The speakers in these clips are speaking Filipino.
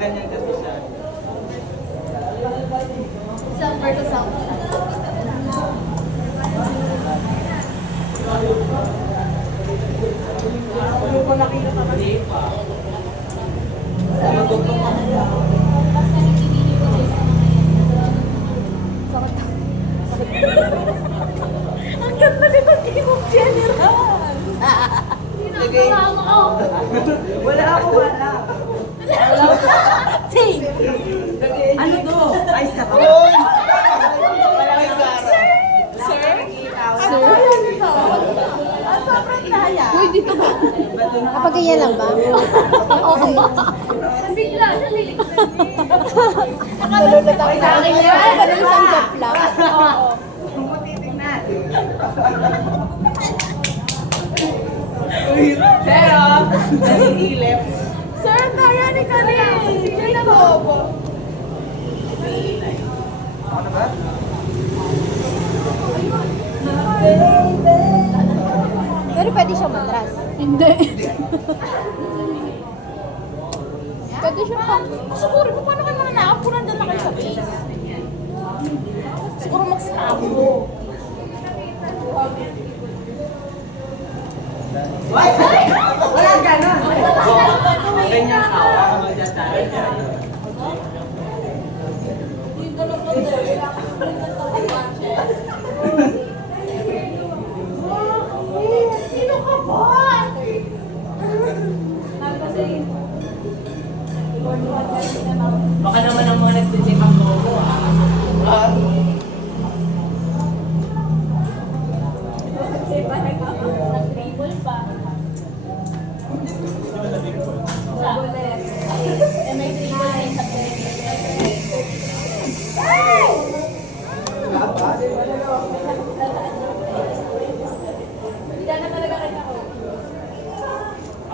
ganyan kasi siya. Silver to silver. Ano ko nakita pa kasi? Ano tugtog ka mo? Ang ganda nito Game of General! Wala ako, wala. Same! Ano to? Ay, sarap. Sir? Sir? Ang sobrang daya. Uy, dito ba? Kapag ganyan lang ba? Okay. Bigla siya niligtan Nalulot ako sa akin yan. Parang isang job lang. Titignan. Pero, nahihilip. Sir, ang daya ni Karin! Diyan na mo! Ako na ba? Pero pwede siya matras. Hindi. Pwede siya pa. Siguro, paano kayo mga naapunan doon na kayo sa base? Siguro mag-scramble. Wala ganon. Ganyan ka. Magdasal niya. Sino ka ba? Baka naman ang mga nagtitip ang gogo Nag-dribble pa. May dribble din sa Hindi na talaga kanya ko.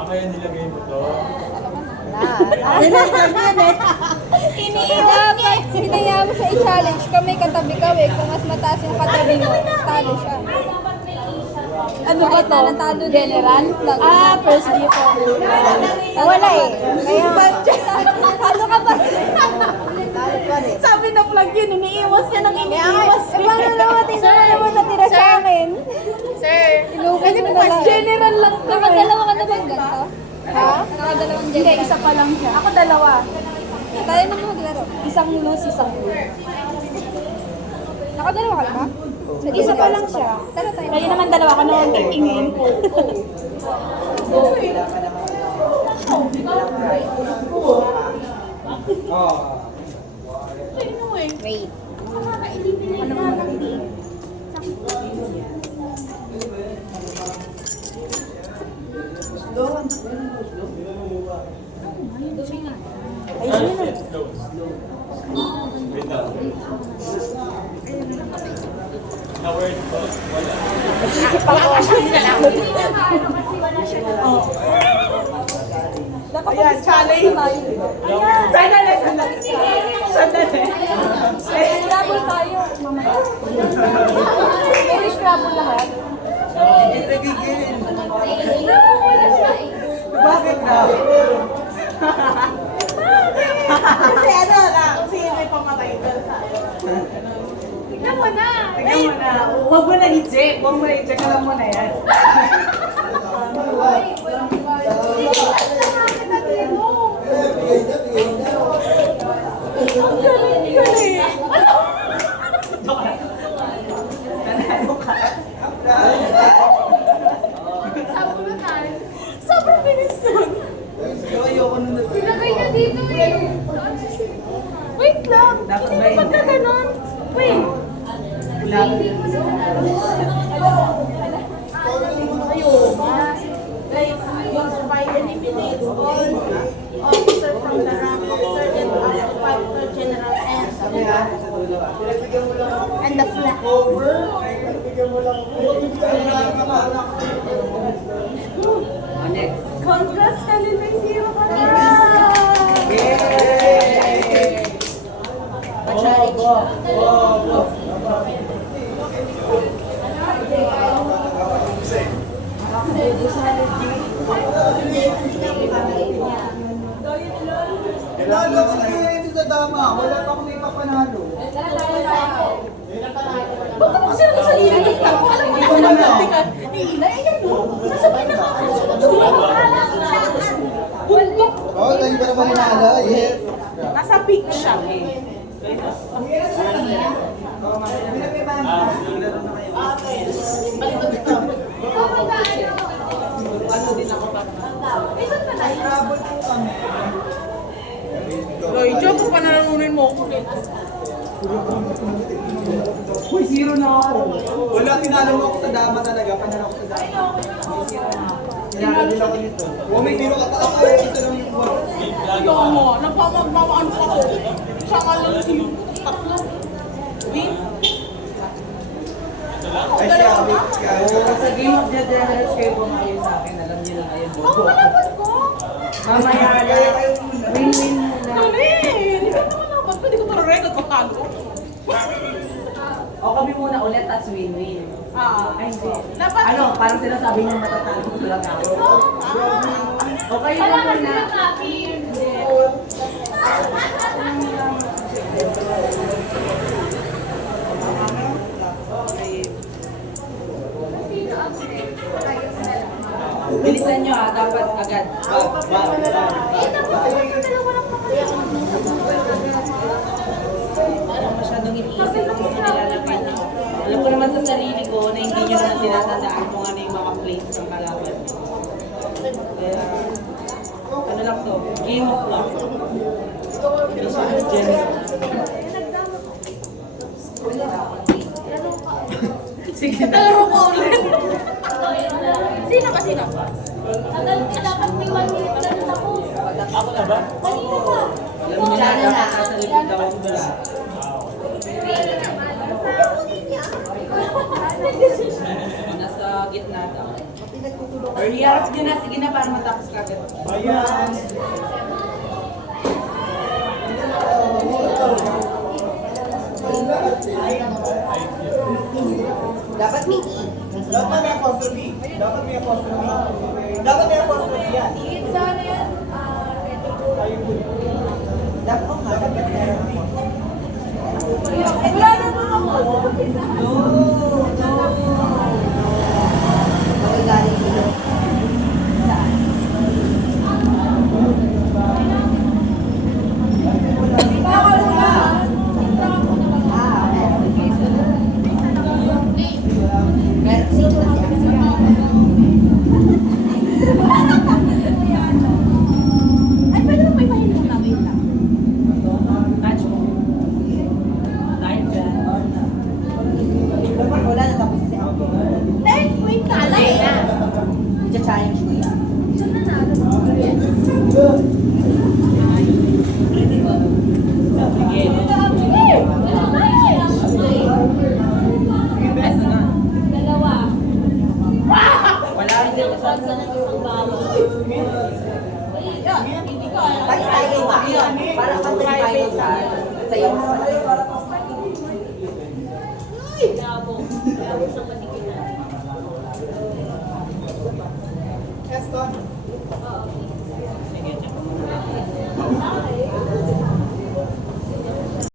Kaya nilagay mo to. Dapat hinayaan mo siya i-challenge. Kami katabi ka eh. Kung mas mataas yung katabi mo, talo siya. Ano ba to? Talo General? First year po. Wala eh. Kaya, talo ka pa. Sabi na vlog yun, iniiwas niya ng iniiwas. Paano naman, tingnan naman natira sa akin. Sir, Ilukas mo na lang. general lang to. Nakadalawa ka na bang ganito? Ha? Nakadalawang Hindi, general. isa pa lang siya. Ako dalawa. Tayo na maglaro. Isang loose, isang full. Nakadalawa ka na ba? Isa pa lang siya. Tara tayo. Kayo naman dalawa ka naman tingin. Wait. Ano mo na? Ayun na. Wait lang. Na word ko, wala. Isip ako. Ayan, challenge. Sandali, sandali. Sandali. Scrabble tayo. Mamaya. May scrabble lahat. Hindi nagigil. Bakit na? Kasi ano lang, kasi may pamatay doon sa Tignan mo na. Tingnan mo na. Huwag mo na i-check. Huwag mo na i-check. Alam mo na yan. Ang galing-galing. Nanalo ka. Sobrang bilis nun. Ayoko na nito. Ilagay niya dito eh. Wait lang. Dapat Hindi ba naman ka ganon. Wait. By eliminates all officer from the rank of sergeant up to 5 general and the flag. Congrats ka din, may zero ka na. Yay! Lalo ko na ito sa dama. Wala pa akong ipapanalo. Ba't ka kasi nakasalina ng tao? Alam mo na ako nagkante ka. Ni Ina, ayan mo. Nasa pa nakakasunod. Buntok. Oo, tayo pa naman hinala. Yes. Nasa peak siya eh. Loy, joke ko pa nananunin mo ako. Uy, zero na ako. Wala, tinalo mo ako sa dama talaga. Panalo ako sa dama. Tinalo din ako nito. Huwag may zero ka pa ako. Isa lang yung buwan. Ayaw mo, nagpapagmamaan ko ako. Siya nga lang yung tatlo. Win. Ay, siya. Sa Game of the Generals kayo pumayo sa akin, alam niyo na kayo. Oo, malaban ko. Mamaya na, win-win muna. Dali! Hindi ka naman naman ko. Hindi ko para-record patalo. O kami muna ulit, tas win-win. Ay, hindi. Dapat. Ano, parang sinasabi niyo matatalo ko lang ako. O kayo na muna. Bilisan niyo dapat agad. Parang masyadong iniisip kung ano nilalagay niyo. Alam ko naman sa sarili ko na hindi niyo naman tinatandaan kung ano yung mga plates ng kalaban. Kaya, ano lang to, game of luck. Hindi siya general. Sige, Laro ko ulit. Sino ba? Sino? Dapat may 1 minute na tapos. Ako na ba? Kanina pa. alam niyo na dapat nasa likod daw ako dala. Nasa gitna daw. Or iarap niyo na, sige na para matapos ka agad. Ayan. Dapat may Dapat may apostrophe. Dapat may apostrophe. Dapat may apostrophe yan. Sana yan. Dapat nga. Dapat may apostrophe. Wala naman ako. Ay, pwede mo may pahinom na. Wait lang. touch mo. Dahil dyan. Dapat wala na tapos si ako. Wait ka. Alay na. Challenge mo yan. Sige. Best na. Dalawa. Wala rin din sa Sa isang bawal. Hindi ko alam. Tayo ba? Para pantay tayo sa iyo. Labo. Labo siyang matikinan. Yes, Con. Oo.